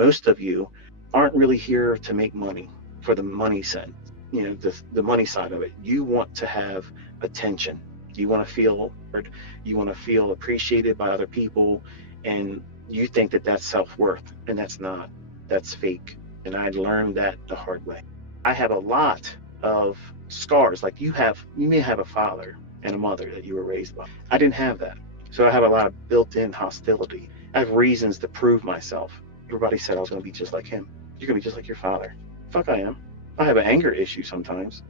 Most of you aren't really here to make money for the money side, the money side of it. You want to have attention. You want to feel heard. You want to feel appreciated by other people, and you think that that's self-worth, and that's not. That's fake. And I learned that the hard way. I have a lot of scars. Like you may have a father and a mother that you were raised by. I didn't have that. So I have a lot of built-in hostility. I have reasons to prove myself. Everybody said I was going to be just like him. You're going to be just like your father. Fuck, I am. I have an anger issue sometimes.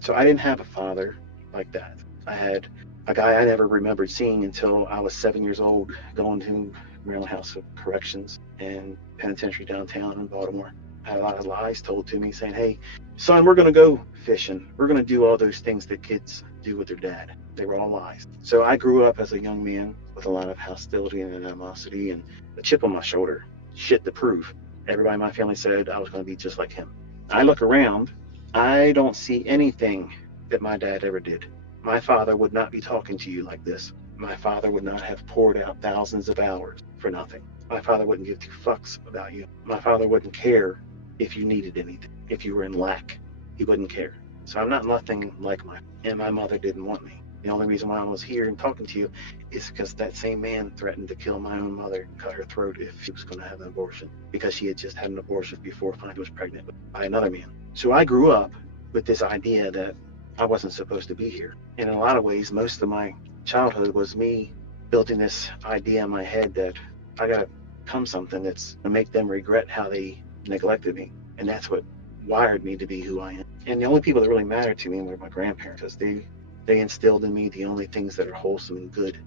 So I didn't have a father like that. I had a guy I never remembered seeing until I was 7 years old, going to Maryland House of Corrections and penitentiary downtown in Baltimore. I had a lot of lies told to me saying, hey, son, we're going to go fishing. We're going to do all those things that kids do with their dad. They were all lies. So I grew up as a young man with a lot of hostility and animosity and a chip on my shoulder. Shit to prove. Everybody in my family said I was going to be just like him. I look around, I don't see anything that my dad ever did. My father would not be talking to you like this. My father would not have poured out thousands of hours for nothing. My father wouldn't give two fucks about you. My father wouldn't care if you needed anything. If you were in lack, he wouldn't care. So I'm not nothing like and my mother didn't want me. The only reason why I was here and talking to you is because that same man threatened to kill my own mother, cut her throat if she was going to have an abortion, because she had just had an abortion before finding she was pregnant by another man. So I grew up with this idea that I wasn't supposed to be here. And in a lot of ways, most of my childhood was me building this idea in my head that I got to become something that's going to make them regret how they neglected me. And that's what wired me to be who I am. And the only people that really mattered to me were my grandparents, because they instilled in me the only things that are wholesome and good.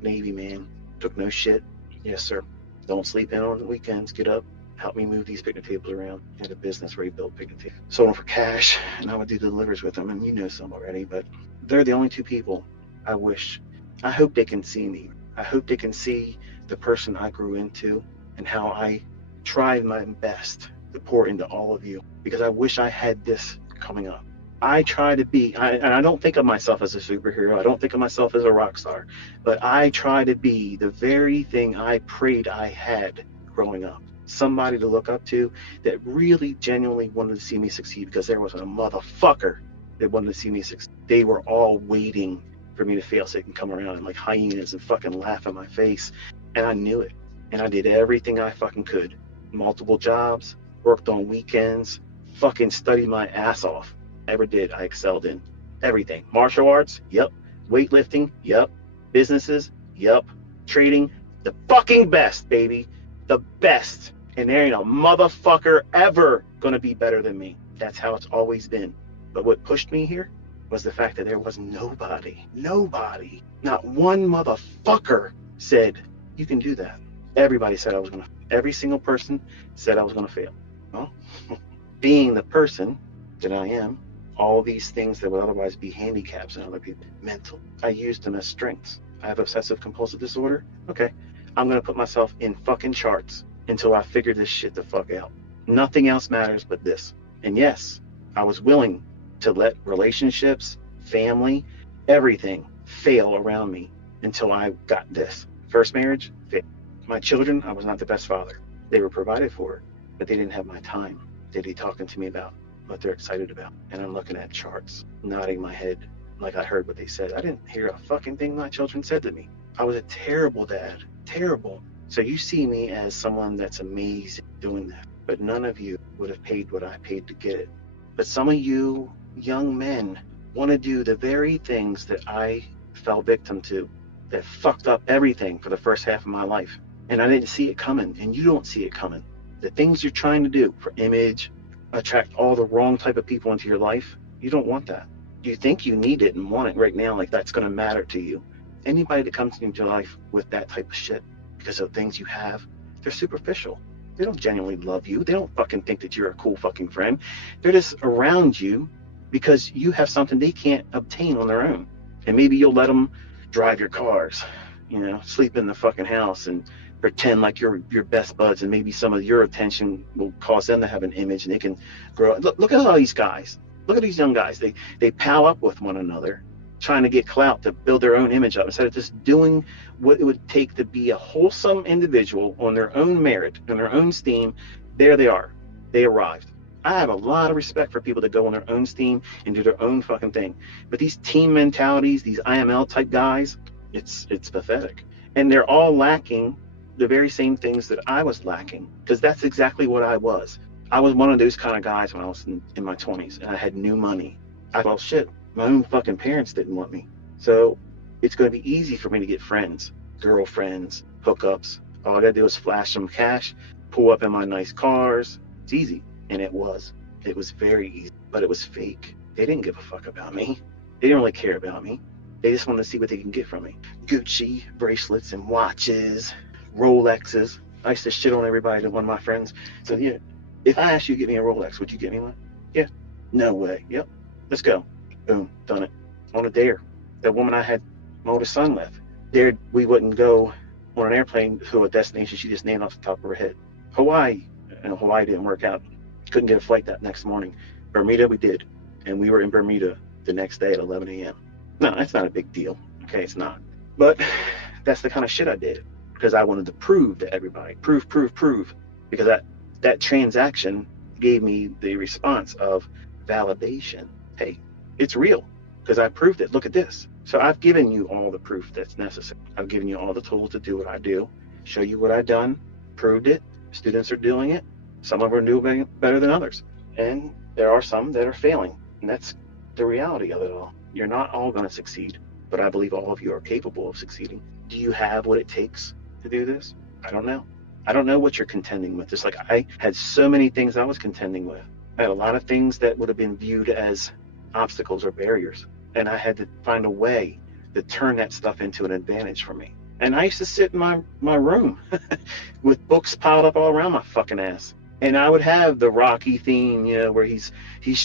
Navy man, took no shit. Yes, sir. Don't sleep in on the weekends. Get up, help me move these picnic tables around. Had a business where he built picnic tables. Sold them for cash, and I would do deliveries with them. And you know some already, but they're the only two people I hope they can see me. I hope they can see the person I grew into and how I tried my best to pour into all of you, because I wish I had this coming up. I try to be, and I don't think of myself as a superhero. I don't think of myself as a rock star, but I try to be the very thing I prayed I had growing up. Somebody to look up to that really genuinely wanted to see me succeed, because there was a motherfucker that wanted to see me succeed. They were all waiting for me to fail so they can come around and like hyenas and fucking laugh in my face. And I knew it. And I did everything I fucking could. Multiple jobs, worked on weekends, fucking studied my ass off. Ever did. I excelled in everything. Martial arts, yep. Weightlifting, yep. Businesses, yep. Trading, the fucking best, baby. The best. And there ain't a motherfucker ever gonna be better than me. That's how it's always been. But what pushed me here was the fact that there was nobody, not one motherfucker said, you can do that. Everybody said every single person said I was gonna fail. Well, being the person that I am, all these things that would otherwise be handicaps in other people, mental, I used them as strengths. I have obsessive compulsive disorder. Okay, I'm gonna put myself in fucking charts until I figure this shit the fuck out. Nothing else matters but this. And yes, I was willing to let relationships, family, everything fail around me until I got this. First marriage, failed. My children, I was not the best father. They were provided for, but they didn't have my time. They'd be talking to me about what they're excited about. And I'm looking at charts, nodding my head like I heard what they said. I didn't hear a fucking thing my children said to me. I was a terrible dad, terrible. So you see me as someone that's amazing doing that, but none of you would have paid what I paid to get it. But some of you young men want to do the very things that I fell victim to, that fucked up everything for the first half of my life. And I didn't see it coming, and you don't see it coming. The things you're trying to do for image, attract all the wrong type of people into your life, you don't want that. You think you need it and want it right now, like that's going to matter to you. Anybody that comes into your life with that type of shit, because of things you have, they're superficial. They don't genuinely love you. They don't fucking think that you're a cool fucking friend. They're just around you because you have something they can't obtain on their own. And maybe you'll let them drive your cars, sleep in the fucking house and pretend like you're your best buds, and maybe some of your attention will cause them to have an image and they can grow. Look at all these guys. Look at these young guys. They pal up with one another trying to get clout to build their own image up, instead of just doing what it would take to be a wholesome individual on their own merit and their own steam. There they are. They arrived. I have a lot of respect for people that go on their own steam and do their own fucking thing. But these team mentalities, these IML type guys, it's pathetic. And they're all lacking the very same things that I was lacking, because that's exactly what I was. I was one of those kind of guys when I was in my 20s and I had new money. I thought, shit, my own fucking parents didn't want me. So it's going to be easy for me to get friends, girlfriends, hookups. All I got to do is flash some cash, pull up in my nice cars. It's easy. And it was. It was very easy, but it was fake. They didn't give a fuck about me. They didn't really care about me. They just wanted to see what they can get from me. Gucci bracelets and watches, Rolexes. I used to shit on everybody to one of my friends. So yeah, if I asked you to get me a Rolex, would you get me one? Yeah. No way. Yep. Let's go. Boom. Done it. On a dare. That woman I had my oldest son with. Dared we wouldn't go on an airplane to a destination she just named off the top of her head. Hawaii. And Hawaii didn't work out. Couldn't get a flight that next morning. Bermuda we did. And we were in Bermuda the next day at 11 a.m. No, that's not a big deal. Okay, it's not. But that's the kind of shit I did. Because I wanted to prove to everybody. Prove. Because that transaction gave me the response of validation. Hey, it's real. Because I proved it. Look at this. So I've given you all the proof that's necessary. I've given you all the tools to do what I do. Show you what I've done. Proved it. Students are doing it. Some of them are doing better than others. And there are some that are failing. And that's the reality of it all. You're not all going to succeed. But I believe all of you are capable of succeeding. Do you have what it takes to do this? I don't know. I don't know what you're contending with. Just like I had so many things I was contending with. I had a lot of things that would have been viewed as obstacles or barriers. And I had to find a way to turn that stuff into an advantage for me. And I used to sit in my room with books piled up all around my fucking ass. And I would have the Rocky theme, where he's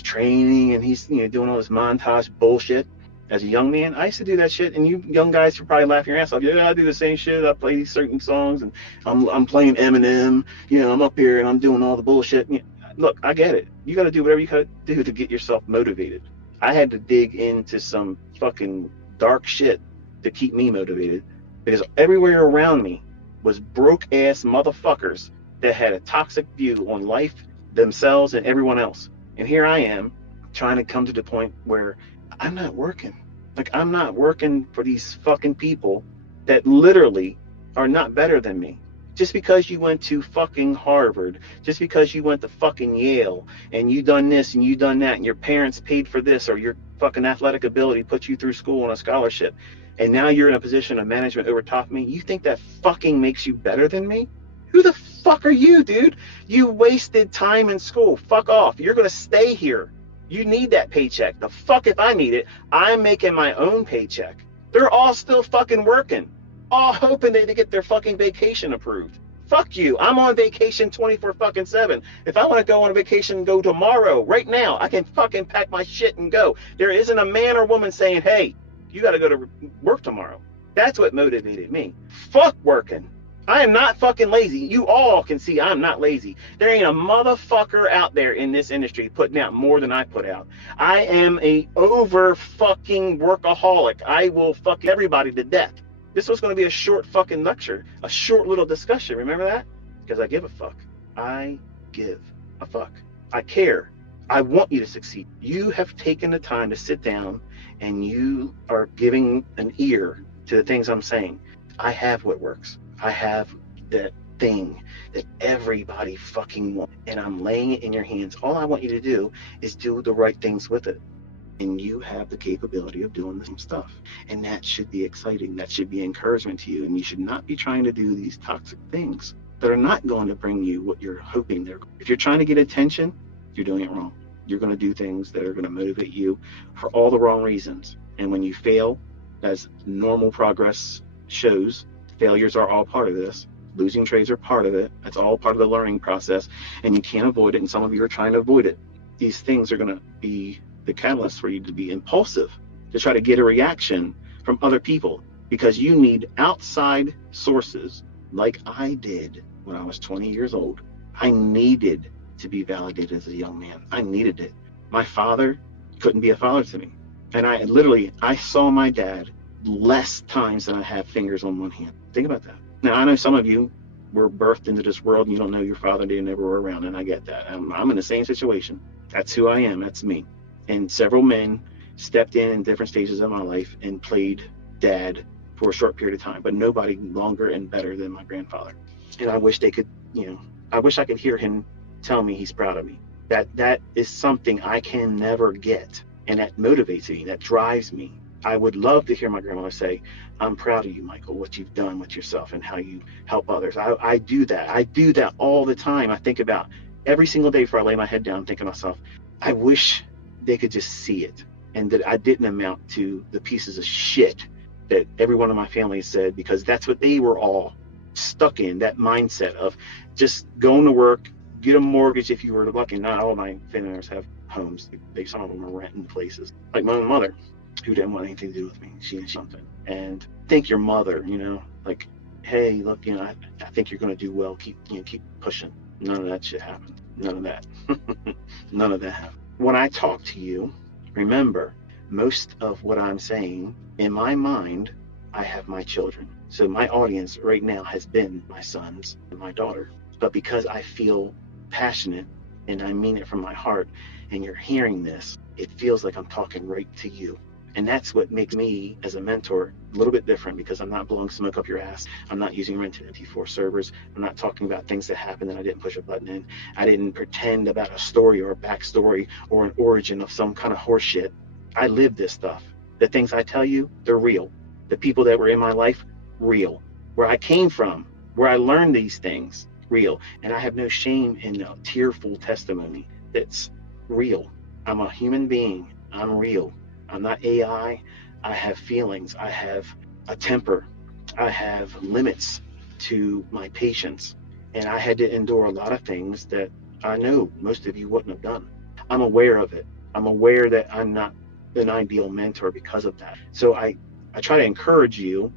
training and he's doing all this montage bullshit. As a young man, I used to do that shit, and you young guys are probably laughing your ass off. Yeah, I do the same shit. I play certain songs, and I'm playing Eminem. I'm up here and I'm doing all the bullshit. Look, I get it. You got to do whatever you got to do to get yourself motivated. I had to dig into some fucking dark shit to keep me motivated, because everywhere around me was broke ass motherfuckers that had a toxic view on life, themselves, and everyone else. And here I am trying to come to the point where I'm not working. Like, I'm not working for these fucking people that literally are not better than me. Just because you went to fucking Harvard, just because you went to fucking Yale, and you done this and you done that, and your parents paid for this, or your fucking athletic ability put you through school on a scholarship, and now you're in a position of management over top of me, you think that fucking makes you better than me? Who the fuck are you, dude? You wasted time in school. Fuck off. You're gonna stay here. You need that paycheck. The fuck if I need it. I'm making my own paycheck. They're all still fucking working, all hoping they get their fucking vacation approved. Fuck you. I'm on vacation 24/7. If I want to go on a vacation, go tomorrow, right now, I can fucking pack my shit and go. There isn't a man or woman saying, hey, you got to go to work tomorrow. That's what motivated me. Fuck working. I am not fucking lazy. You all can see I'm not lazy. There ain't a motherfucker out there in this industry putting out more than I put out. I am a over fucking workaholic. I will fuck everybody to death. This was going to be a short fucking lecture, a short little discussion. Remember that? Because I give a fuck. I give a fuck. I care. I want you to succeed. You have taken the time to sit down and you are giving an ear to the things I'm saying. I have what works. I have that thing that everybody fucking wants, and I'm laying it in your hands. All I want you to do is do the right things with it. And you have the capability of doing some stuff. And that should be exciting. That should be encouragement to you. And you should not be trying to do these toxic things that are not going to bring you what you're hoping they're going to. If you're trying to get attention, you're doing it wrong. You're going to do things that are going to motivate you for all the wrong reasons. And when you fail, as normal progress shows, failures are all part of this. Losing trades are part of it. That's all part of the learning process, and you can't avoid it, and some of you are trying to avoid it. These things are going to be the catalyst for you to be impulsive, to try to get a reaction from other people, because you need outside sources like I did when I was 20 years old. I needed to be validated as a young man. I needed it. My father couldn't be a father to me. And I saw my dad less times than I have fingers on one hand. Think about that. Now, I know some of you were birthed into this world and you don't know your father, they never were around, and I get that. I'm in the same situation. That's who I am. That's me. And several men stepped in different stages of my life and played dad for a short period of time, but nobody longer and better than my grandfather. And I wish they could, I wish I could hear him tell me he's proud of me. That is something I can never get, and that motivates me. That drives me. I would love to hear my grandmother say, "I'm proud of you, Michael, what you've done with yourself and how you help others." I do that. I do that all the time. I think about every single day before I lay my head down, thinking to myself, I wish they could just see it, and that I didn't amount to the pieces of shit that every one of my family said, because that's what they were all stuck in, that mindset of just going to work, get a mortgage if you were lucky. Not all my family members have homes. Some of them are renting places. Like my mother, who didn't want anything to do with me. She had something. And think your mother, like, hey, look, I think you're going to do well. Keep pushing. None of that shit happened. None of that. None of that happened. When I talk to you, remember, most of what I'm saying, in my mind, I have my children. So my audience right now has been my sons and my daughter. But because I feel passionate and I mean it from my heart, and you're hearing this, it feels like I'm talking right to you. And that's what makes me as a mentor a little bit different, because I'm not blowing smoke up your ass. I'm not using rented MP4 servers. I'm not talking about things that happened and I didn't push a button in. I didn't pretend about a story or a backstory or an origin of some kind of horseshit. I live this stuff. The things I tell you, they're real. The people that were in my life, real. Where I came from, where I learned these things, real. And I have no shame in a tearful testimony that's real. I'm a human being. I'm real. I'm not AI. I have feelings. I have a temper. I have limits to my patience. And I had to endure a lot of things that I know most of you wouldn't have done. I'm aware of it. I'm aware that I'm not an ideal mentor because of that. So I try to encourage you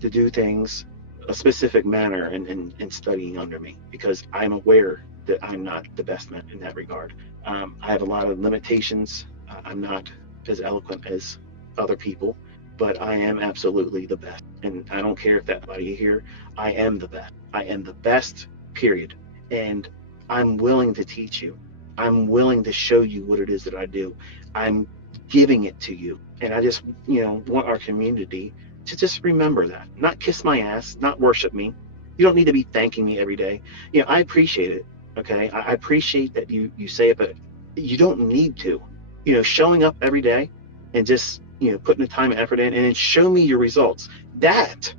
to do things a specific manner in studying under me, because I'm aware that I'm not the best man in that regard. I have a lot of limitations. I'm not as eloquent as other people, but I am absolutely the best. And I don't care if that body here, I am the best. I am the best, period. And I'm willing to teach you. I'm willing to show you what it is that I do. I'm giving it to you. And I just, want our community to just remember that. Not kiss my ass, not worship me. You don't need to be thanking me every day. I appreciate it. Okay. I appreciate that you say it, but you don't need to. Showing up every day and just, putting the time and effort in, and then show me your results. That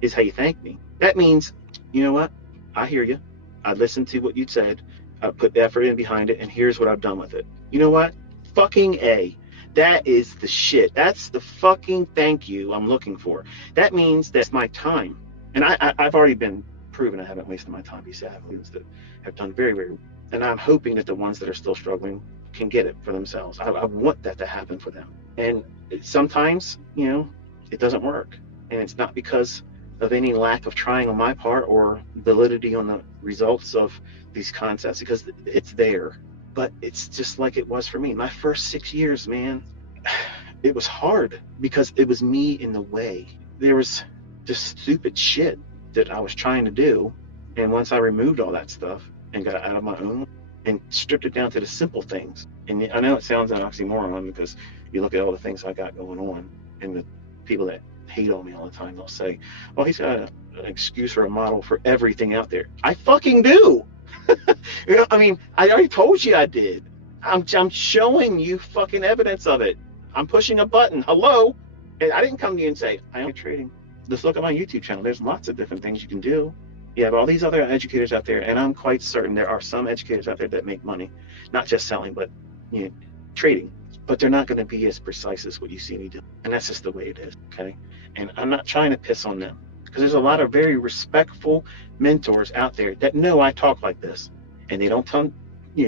is how you thank me. That means, you know what? I hear you. I listened to what you said. I put the effort in behind it, and here's what I've done with it. You know what? Fucking A. That is the shit. That's the fucking thank you I'm looking for. That means that's my time. And I've already been proven I haven't wasted my time. You see, I have students that have done very, very, and I'm hoping that the ones that are still struggling can get it for themselves. I want that to happen for them. And sometimes, it doesn't work. And it's not because of any lack of trying on my part or validity on the results of these concepts, because it's there. But it's just like it was for me. My first 6 years, man, it was hard because it was me in the way. There was just stupid shit that I was trying to do. And once I removed all that stuff and got out of my own and stripped it down to the simple things. And I know it sounds an oxymoron, because you look at all the things I got going on, and the people that hate on me all the time, they'll say, well, he's got an excuse or a model for everything out there. I fucking do. I already told you I did. I'm showing you fucking evidence of it. I'm pushing a button. Hello? And I didn't come to you and say, I am trading. Just look at my YouTube channel. There's lots of different things you can do. You have all these other educators out there, and I'm quite certain there are some educators out there that make money, not just selling, but trading. But they're not going to be as precise as what you see me do. And that's just the way it is, okay? And I'm not trying to piss on them, because there's a lot of very respectful mentors out there that know I talk like this, and they don't tell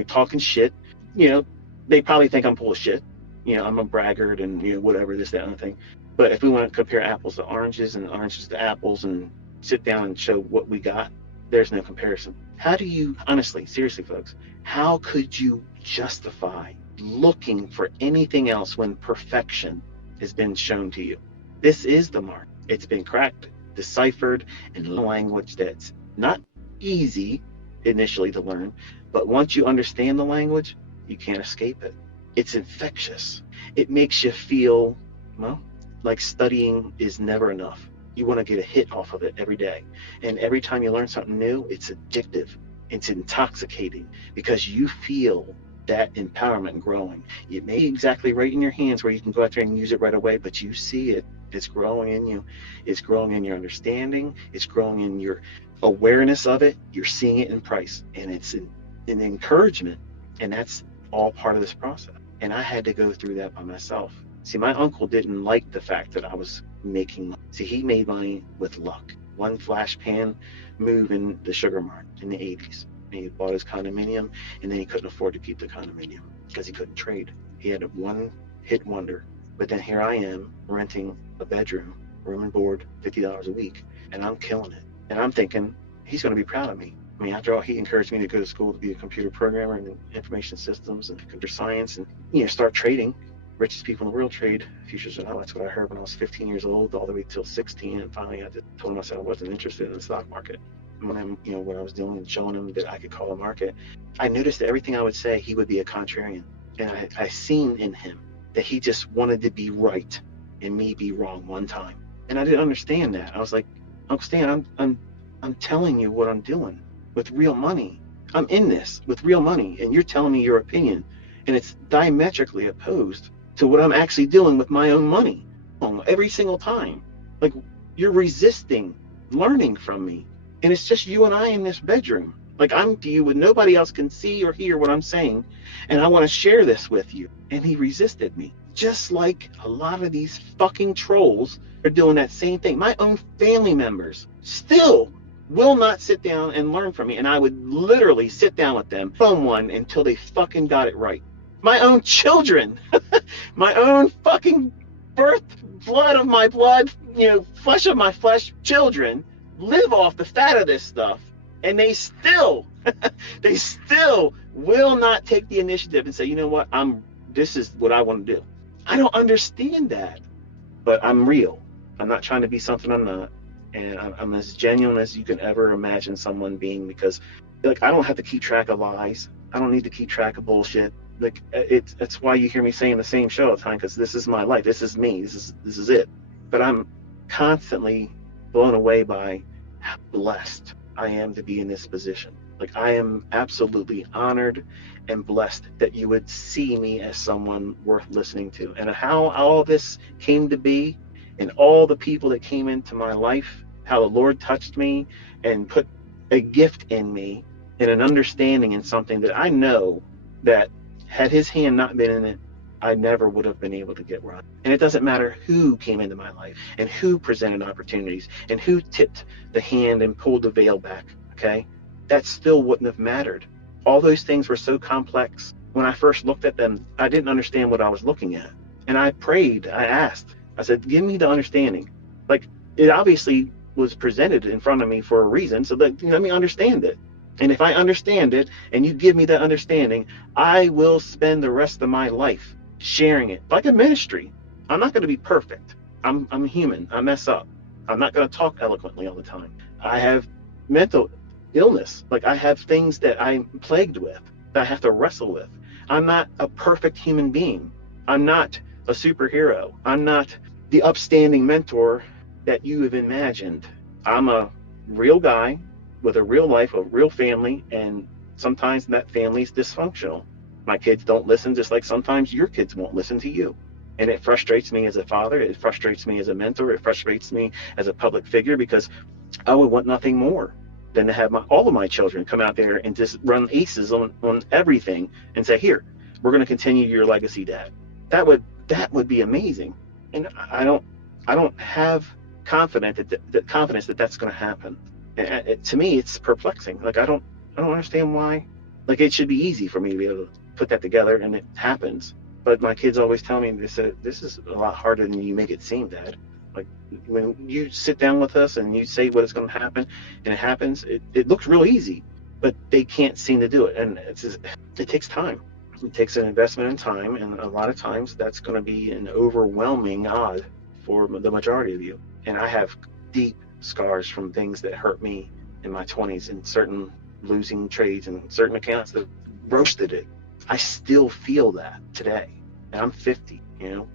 talking shit. They probably think I'm full of shit. I'm a braggart and whatever, this, that, and the thing. But if we want to compare apples to oranges and oranges to apples and sit down and show what we got, there's no comparison. How do you, honestly, seriously, folks, how could you justify looking for anything else when perfection has been shown to you. This is the mark. It's been cracked, deciphered in a language that's not easy initially to learn, but once you understand the language, you can't escape it. It's infectious. It makes you feel, well, like studying is never enough. You want to get a hit off of it every day. And every time you learn something new, it's addictive. It's intoxicating because you feel that empowerment growing. It may be exactly right in your hands where you can go out there and use it right away, but you see it. It's growing in you. It's growing in your understanding. It's growing in your awareness of it. You're seeing it in price, and it's an encouragement. And that's all part of this process. And I had to go through that by myself. See, my uncle didn't like the fact that I was making money. See, he made money with luck. One flash pan move in the sugar mart in the 80s. And he bought his condominium, and then he couldn't afford to keep the condominium because he couldn't trade. He had a one-hit wonder. But then here I am renting a bedroom, room and board, $50 a week, and I'm killing it. And I'm thinking, he's going to be proud of me. I mean, after all, he encouraged me to go to school to be a computer programmer in information systems and computer science and, start trading. Richest people in the world trade futures and all. That's what I heard when I was 15 years old, all the way till 16. And finally, I told myself I wasn't interested in the stock market. When what I was doing and showing him that I could call a market, I noticed that everything I would say, he would be a contrarian. And I seen in him that he just wanted to be right and me be wrong one time. And I didn't understand that. I was like, Uncle Stan, I'm telling you what I'm doing with real money. I'm in this with real money, and you're telling me your opinion, and it's diametrically opposed to what I'm actually doing with my own money every single time. Like, you're resisting learning from me, and it's just you and I in this bedroom. Like, I'm to you and nobody else can see or hear what I'm saying, and I want to share this with you. And he resisted me, just like a lot of these fucking trolls are doing that same thing. My own family members still will not sit down and learn from me, and I would literally sit down with them from one until they fucking got it right. My own children, my own fucking birth, blood of my blood, flesh of my flesh children live off the fat of this stuff, and they still will not take the initiative and say, you know what, this is what I want to do. I don't understand that, but I'm real. I'm not trying to be something I'm not. And I'm as genuine as you can ever imagine someone being, because I don't have to keep track of lies. I don't need to keep track of bullshit. That's why you hear me saying the same show all the time, because this is my life. This is me. This is it. But I'm constantly blown away by how blessed I am to be in this position. I am absolutely honored and blessed that you would see me as someone worth listening to. And how all this came to be, and all the people that came into my life, how the Lord touched me and put a gift in me and an understanding in something that I know that had his hand not been in it, I never would have been able to get where I'm. And it doesn't matter who came into my life and who presented opportunities and who tipped the hand and pulled the veil back, okay? That still wouldn't have mattered. All those things were so complex. When I first looked at them, I didn't understand what I was looking at. And I prayed, I asked, I said, give me the understanding. It obviously was presented in front of me for a reason, so let me understand it. And if I understand it and you give me that understanding, I will spend the rest of my life sharing it like a ministry. I'm not going to be perfect. I'm human. I mess up. I'm not going to talk eloquently all the time. I have mental illness. I have things that I'm plagued with that I have to wrestle with. I'm not a perfect human being. I'm not a superhero. I'm not the upstanding mentor that you have imagined. I'm a real guy with a real life, a real family, and sometimes that family's dysfunctional. My kids don't listen, just like sometimes your kids won't listen to you. And it frustrates me as a father, it frustrates me as a mentor, it frustrates me as a public figure, because I would want nothing more than to have all of my children come out there and just run aces on everything and say, here, we're going to continue your legacy, Dad. That would be amazing. And I don't have confidence that that's going to happen. To me, it's perplexing. I don't understand why. It should be easy for me to be able to put that together, and it happens. But my kids always tell me, they said, this is a lot harder than you make it seem, Dad. When you sit down with us and you say what is going to happen, and it happens, it looks real easy, but they can't seem to do it. And it takes time. It takes an investment in time, and a lot of times that's going to be an overwhelming odd for the majority of you. And I have deep scars from things that hurt me in my 20s and certain losing trades and certain accounts that roasted it. I still feel that today. And I'm 50,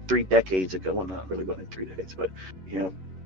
3 decades ago. Well, not really going 3 decades, but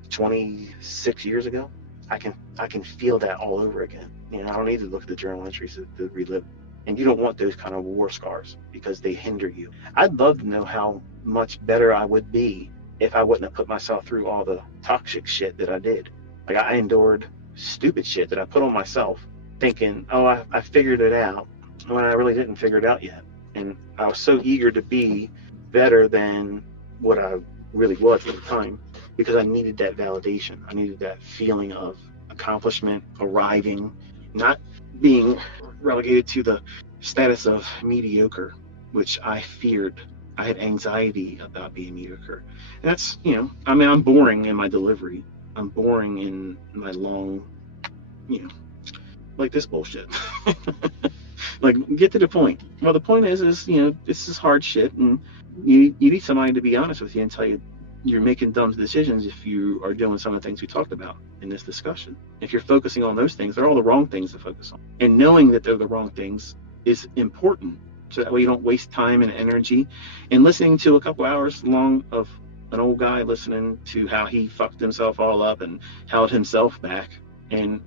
26 years ago, I can feel that all over again. I don't need to look at the journal entries to relive. And you don't want those kind of war scars because they hinder you. I'd love to know how much better I would be if I wouldn't have put myself through all the toxic shit that I did. Like, I endured stupid shit that I put on myself, thinking, oh, I figured it out, when I really didn't figure it out yet. And I was so eager to be better than what I really was at the time because I needed that validation. I needed that feeling of accomplishment, arriving, not being relegated to the status of mediocre, which I feared. I had anxiety about being mediocre. And that's, I'm boring in my delivery. I'm boring in my long, like this bullshit. Like, get to the point. Well, the point is, this is hard shit, and you need somebody to be honest with you and tell you you're making dumb decisions if you are doing some of the things we talked about in this discussion. If you're focusing on those things, they're all the wrong things to focus on. And knowing that they're the wrong things is important, so that way you don't waste time and energy. And listening to a couple hours long of an old guy listening to how he fucked himself all up and held himself back, and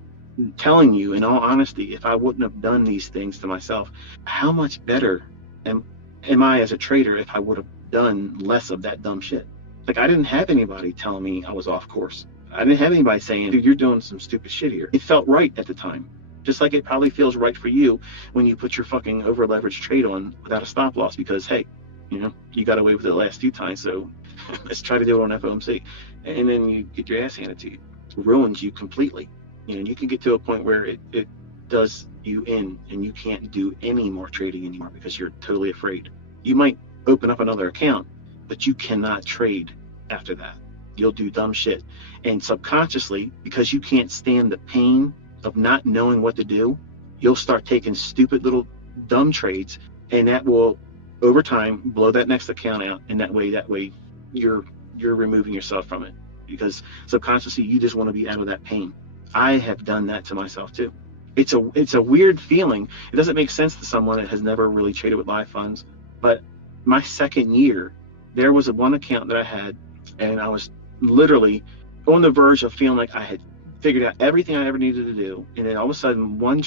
telling you, in all honesty, if I wouldn't have done these things to myself, how much better am I as a trader if I would have done less of that dumb shit? Like, I didn't have anybody telling me I was off course. I didn't have anybody saying, dude, you're doing some stupid shit here. It felt right at the time. Just like it probably feels right for you when you put your fucking over leveraged trade on without a stop loss because, hey, you got away with it the last 2 times, so let's try to do it on FOMC. And then you get your ass handed to you. It ruins you completely. You can get to a point where it does you in, and you can't do any more trading anymore because you're totally afraid. You might open up another account, but you cannot trade after that. You'll do dumb shit. And subconsciously, because you can't stand the pain of not knowing what to do, you'll start taking stupid little dumb trades, and that will, over time, blow that next account out. And that way you're removing yourself from it, because subconsciously you just want to be out of that pain. I have done that to myself too. It's a weird feeling. It doesn't make sense to someone that has never really traded with live funds. But my second year, there was one account that I had, and I was literally on the verge of feeling like I had figured out everything I ever needed to do. And then all of a sudden, one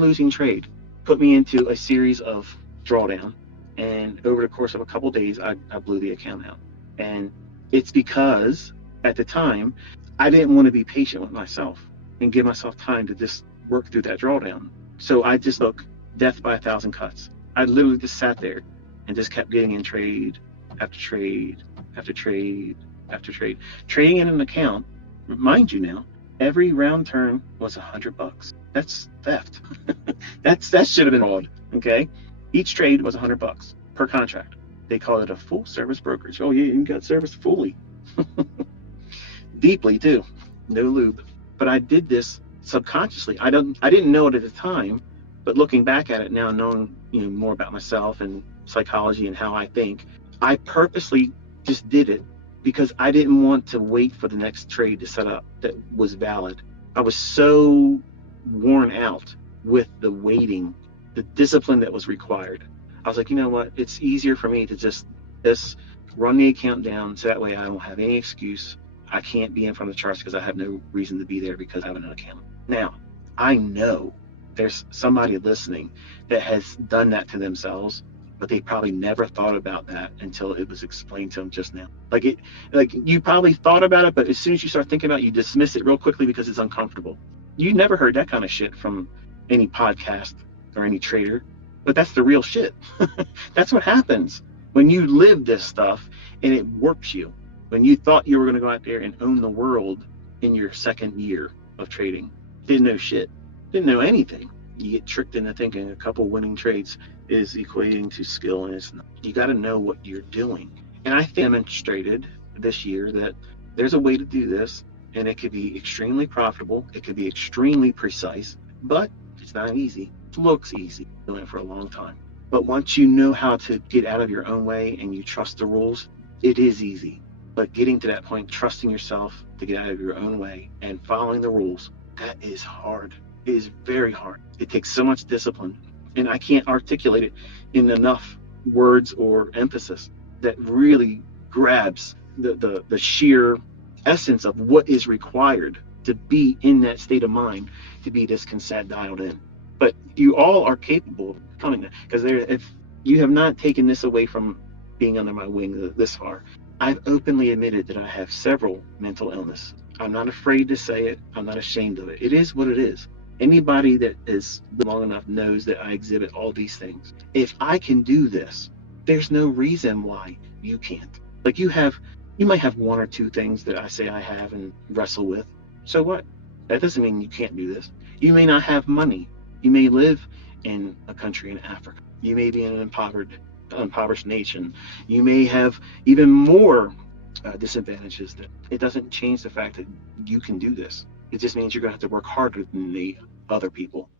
losing trade, put me into a series of drawdown. And over the course of a couple of days, I blew the account out. And it's because at the time, I didn't want to be patient with myself and give myself time to just work through that drawdown. So I just took death by 1,000 cuts. I literally just sat there and just kept getting in trade after trade after trade after trade. Trading in an account, mind you now, every round turn was $100. That's theft. that should have been odd. Okay, each trade was $100 per contract. They call it a full service brokerage. Oh yeah, you got serviced fully. Deeply too, no lube. But I did this subconsciously. I didn't know it at the time, but looking back at it now, knowing more about myself and psychology and how I think, I purposely just did it because I didn't want to wait for the next trade to set up that was valid. I was so worn out with the waiting, the discipline that was required. I was like, you know what? It's easier for me to just run the account down, so that way I don't have any excuse. I can't be in front of the charts because I have no reason to be there because I have an account. Now, I know there's somebody listening that has done that to themselves, but they probably never thought about that until it was explained to them just now. Like you probably thought about it, but as soon as you start thinking about it, you dismiss it real quickly because it's uncomfortable. You never heard that kind of shit from any podcast or any trader, but that's the real shit. That's what happens when you live this stuff and it warps you. When you thought you were going to go out there and own the world in your second year of trading, didn't know shit, didn't know anything. You get tricked into thinking a couple winning trades is equating to skill, and it's not. You got to know what you're doing. And I demonstrated this year that there's a way to do this, and it could be extremely profitable. It could be extremely precise, but it's not easy. It looks easy. Doing it for a long time. But once you know how to get out of your own way and you trust the rules, it is easy. But getting to that point, trusting yourself to get out of your own way and following the rules, that is hard. It is very hard. It takes so much discipline. And I can't articulate it in enough words or emphasis that really grabs the sheer essence of what is required to be in that state of mind, to be this consent dialed in. But you all are capable of becoming that, because if you have not taken this away from being under my wing this far, I've openly admitted that I have several mental illness. I'm not afraid to say it. I'm not ashamed of it. It is what it is. Anybody that is long enough knows that I exhibit all these things. If I can do this, there's no reason why you can't. Like you might have one or two things that I say I have and wrestle with. So what? That doesn't mean you can't do this. You may not have money. You may live in a country in Africa. You may be in an impoverished nation. You may have even more disadvantages. That it doesn't change the fact that you can do this. It just means you're going to have to work harder than the other people.